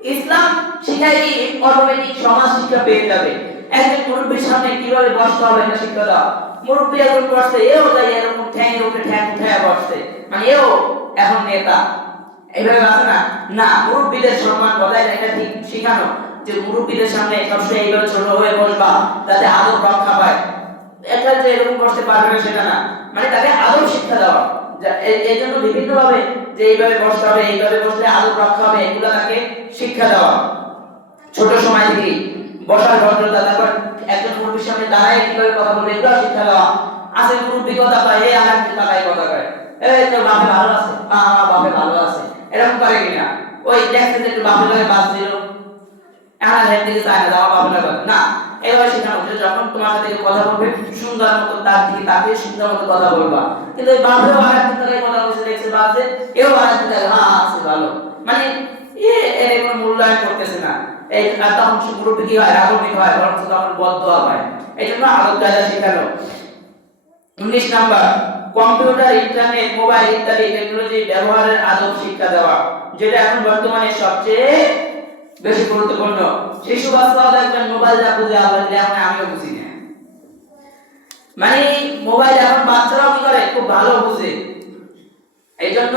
ইসলাম শিখাই অটোমেটিক সমাজ শিক্ষা পেয়ে যাবে। একজন মুরব্বীর সামনে কিভাবে বসতে হবে এটা শিক্ষা দাও। মুরব্বী একজন বসছে, এও যাই এরকম ঠ্যাং উপরে ঠ্যাং উঠায় বসছে, মানে এও এখন নেতা, এইভাবে আছে না? না, মুরব্বীদের সম্মান বজায় রাখা ঠিক শেখানো, যে মুরব্বীদের সামনে সবসময় এইভাবে ছোট হয়ে বসবা যাতে আদব রক্ষা পায়। একটা যে এরকম বসতে পারবে না সেটা না, মানে তাকে আদব শিক্ষা দেওয়া। এই জন্য বিভিন্ন ভাবে যে এইভাবে বসতে হবে, এইভাবে বসলে আদব রক্ষা হবে, এগুলো তাকে শিক্ষা দেওয়া ছোট সময় থেকেই। বসার ভদ্রতা, তারপর একজন মুরব্বীর সামনে দাঁড়ায় কিভাবে কথা বলবে এগুলো শিক্ষা দেওয়া। আছে মুরব্বী কথা কয়, এই আর একটু তাকায় কথা কয়, এই তোর বাপে ভালো আছে, আমার বাপে ভালো আছে, এরকম করে কিনা? ওই দেখতে একটু বাপের লাগে বাস দিল, এখন হেড দিকে চায় না, যাওয়া বাপের লাগে না। এভাবে শেখানো যে যখন তোমার সাথে কেউ কথা বলবে সুন্দর মতো তার দিকে তাকিয়ে সুন্দর মতো কথা বলবা। কিন্তু ওই বাপেও আর একটু তাকায় কথা বলছে, দেখছে বাপে এও আর একটু তাকায়, হ্যাঁ আছে ভালো, মানে এর কোনো মূল্যায়ন করতেছে না। এই আর তখন মুরব্বী কি হয়, রাগবিক হয়, বরং তখন বদদোয়া হয়। এই জন্য আদব কায়দা শেখানো। 19 নাম্বার, কম্পিউটার, ইন্টারনেট, মোবাইল ইত্যাদি টেকনোলজি ব্যবহারের আদব শিক্ষা দেওয়া, যেটা এখন বর্তমানে সবচেয়ে বেশি গুরুত্বপূর্ণ। শিশু বাচ্চাও দেখবেন মোবাইল যা বুঝে আবার এখন আমিও বুঝি না, মানে মোবাইল এখন বাচ্চারাও কি করে খুব ভালো বুঝে। এই জন্য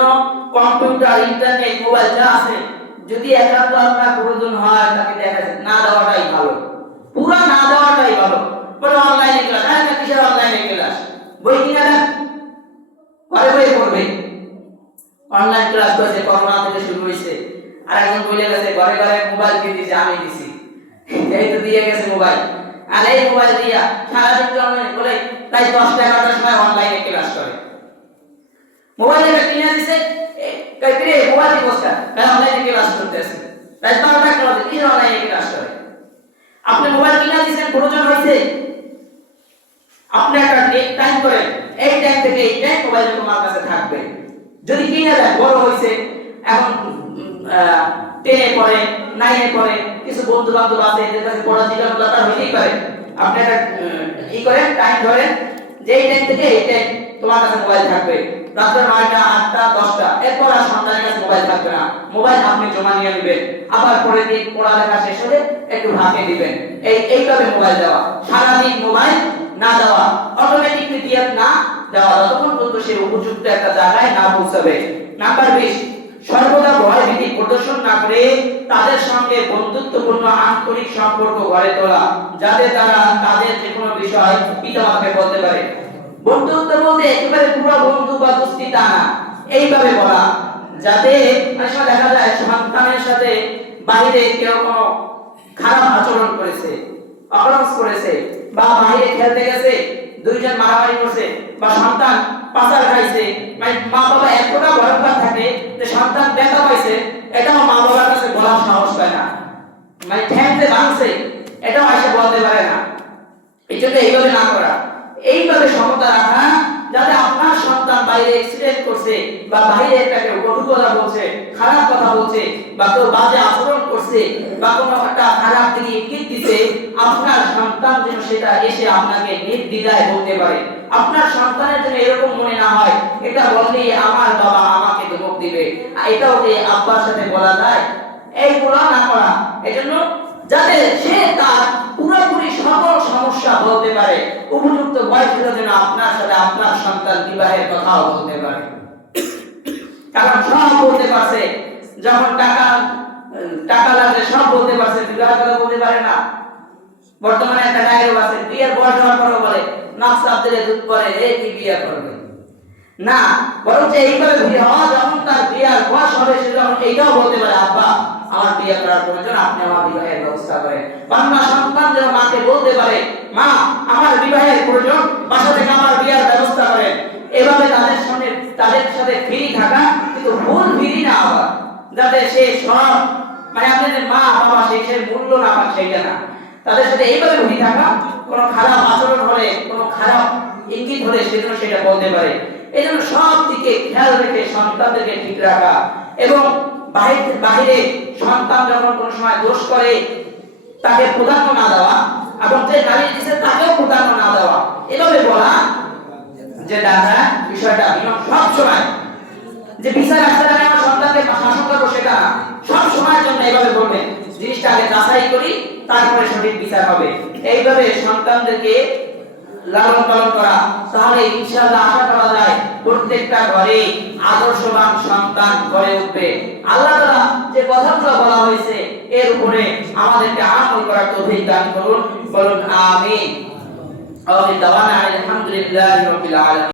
কম্পিউটার, ইন্টারনেট, মোবাইল যা আছে যদি একান্ত আপনার প্রয়োজন হয় তাকে দেখা না দেওয়াটাই ভালো, পুরো না দেওয়াটাই ভালো। বলে অনলাইনে ক্লাস, হ্যাঁ না কিসের অনলাইনে ক্লাস, বই কিনা দেন, ঘরে বই পড়বে। অনলাইন ক্লাস হয়েছে করোনা থেকে শুরু হয়েছে, আর একজন বলে গেছে ঘরে ঘরে মোবাইল দিয়ে দিয়েছে, আমি দিছি, এই তো দিয়ে গেছে মোবাইল। আর এই মোবাইল দিয়া সারাদিন অনলাইন বলে তাই 10টা 11টার সময় অনলাইনে ক্লাস করে। মোবাইল একটা কিনে দিছে, কই রে মোবাইল কি বসকা, তাই অনলাইনে ক্লাস করতেছে, তাই 12টা ক্লাস কি অনলাইনে ক্লাস করে। আপনি মোবাইল কিনে দিয়েছেন, প্রয়োজন হয়েছে, আপনি একটা টাইম করেন, এই টাইম থেকে এই টাইম মোবাইল তোমার কাছে থাকবে। যদি কিনে দেন, বড় হয়েছে, এখন 10 এ পড়ে, 9 এ পড়ে, কিছু বন্ধু বান্ধব আছে এদের কাছে পড়া জিজ্ঞাসা করলে তার হইতেই পারে, আপনি একটা করেন, টাইম ধরেন যে এই টাইম থেকে এই টাইম তোমার কাছে মোবাইল থাকবে, রাত্র 9টা 8টা 10টা, এরপর আর সন্তানের কাছে মোবাইল থাকবে না। মোবাইল আপনি জমা নিয়ে নেবেন, আবার পরের দিন পড়ালেখা শেষ হলে একটু ফাঁকে দিবেন। এইভাবে মোবাইল দেওয়া, সারাদিন মোবাইল না দেওয়া, অটোমেটিক পিডিএফ না দেওয়া, যতক্ষণ পর্যন্ত সে উপযুক্ত একটা জায়গায় না পৌঁছাবে। নাম্বার 20, সর্বদা ভয় ভীতি প্রদর্শন না করে তাদের সঙ্গে বন্ধুত্বপূর্ণ আন্তরিক সম্পর্ক গড়ে তোলা, যাতে তারা তাদের যে কোনো বিষয় পিতামাতাকে বলতে পারে। বন্ধুত্ব বলতে একেবারে পুরো বন্ধু বা দোস্তি তা না, এইভাবে বলা যাতে অনেক সময় দেখা যায় সন্তানের সাথে বাইরে কেউ কোনো খারাপ আচরণ করেছে, অপরাধ করেছে, বা বাইরে খেলতে গেছে দুইজন মারামারি করছে, বা সন্তান পাচার খাইছে, মানে মা বাবা এতটা ভয়ঙ্কর থাকে যে সন্তান ব্যথা পাইছে এটাও মা বাবার কাছে বলার সাহস পায় না, মানে ঠ্যাংতে ভাঙছে এটাও এসে বলতে পারে না। এই জন্য এইভাবে না করা, এইভাবে সমতা রাখা, যাতে আপনার সন্তান বাইরে অ্যাক্সিডেন্ট করছে বা বাইরে একটা কেউ কটু কথা বলছে, খারাপ কথা বলছে, বা কেউ বাজে আচরণ করছে, বা কোনো একটা খারাপ দিকে ইঙ্গিত দিতে, আপনার সন্তান যেন সেটা এসে আপনাকে নির্দ্বিধায় বলতে পারে। আপনার সন্তানের জন্য এরকম মনে না হয় এটা বললেই আমার বাবা আমাকে ধমক দিবে, এটাও যে আব্বার সাথে বলা যায়, এইগুলো না করা। এজন্য যাতে সে তার পুরোপুরি সকল সমস্যা বলতে পারে, উপযুক্ত বয়স হলে যেন আপনার সাথে আপনার সন্তান বিবাহের কথাও বলতে পারে, কারণ সব বলতে পারছে, যখন টাকা লাগলে সব বলতে পারছে, বিবাহের কথা বলতে পারে না। বর্তমানে একটা ডায়লগ আছে, বিয়ের বয়স হওয়ার পরে বলে নাক চাপ দিলে দুধ পরে, এই কি বিয়ে করবে না, বরং যে এইভাবে বিয়ে হওয়া, যখন তার বিয়ের বয়স হবে সে যখন এইটাও বলতে পারে আব্বা আমার বিয়ে করার প্রয়োজন, আপনি আমার বিবাহের ব্যবস্থা করেন। বাংলা সন্তান যেন মাকে বলতে পারে মা আমার বিবাহের প্রয়োজন, বাসা থেকে আমার বিয়ের ব্যবস্থা করেন। এভাবে তাদের সাথে ফ্রি থাকা, কিন্তু ভুল ফ্রি না হওয়া, যাতে সে সব মানে আপনাদের মা বাবা সেই মূল্য না পান সেইটা না, তাদের সাথে এইভাবে ফ্রি থাকা, কোনো খারাপ আচরণ হলে, কোনো খারাপ ইঙ্গিত হলে সেজন্য সেটা বলতে পারে। এই জন্য সব দিকে খেয়াল রেখে সন্তানদেরকে ঠিক রাখা, এবং বাহিরে সন্তান যখন কোনো সময় দোষ করে তাকে প্রাধান্য না দেওয়া, এবং যে গালি দিচ্ছে তাকেও প্রাধান্য না দেওয়া, এভাবে বলা যে দাদা বিষয়টা সব সময় যে বিচার আসতে আমার সন্তানকে শাসন করবো সেটা না, সব সময়ের জন্য এইভাবে বলবেন, জিনিসটা আগে যাচাই করি, তারপরে সঠিক বিচার হবে। এইভাবে সন্তানদেরকে লালন পালন করা, তাহলে ইনশাআল্লাহ আশা করা যায় প্রত্যেকটা ঘরে আদর্শবান সন্তান গড়ে উঠবে। আল্লাহ তাআলা যে কথাগুলো বলা হয়েছে এর উপরে আমাদেরকে আমল করার তৌফিক দান করুন, বলুন আমিন। আমিন। দাওয়ানা আলহামদুলিল্লাহি রাব্বিল আলামিন।